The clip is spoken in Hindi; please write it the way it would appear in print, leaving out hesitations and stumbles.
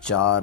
4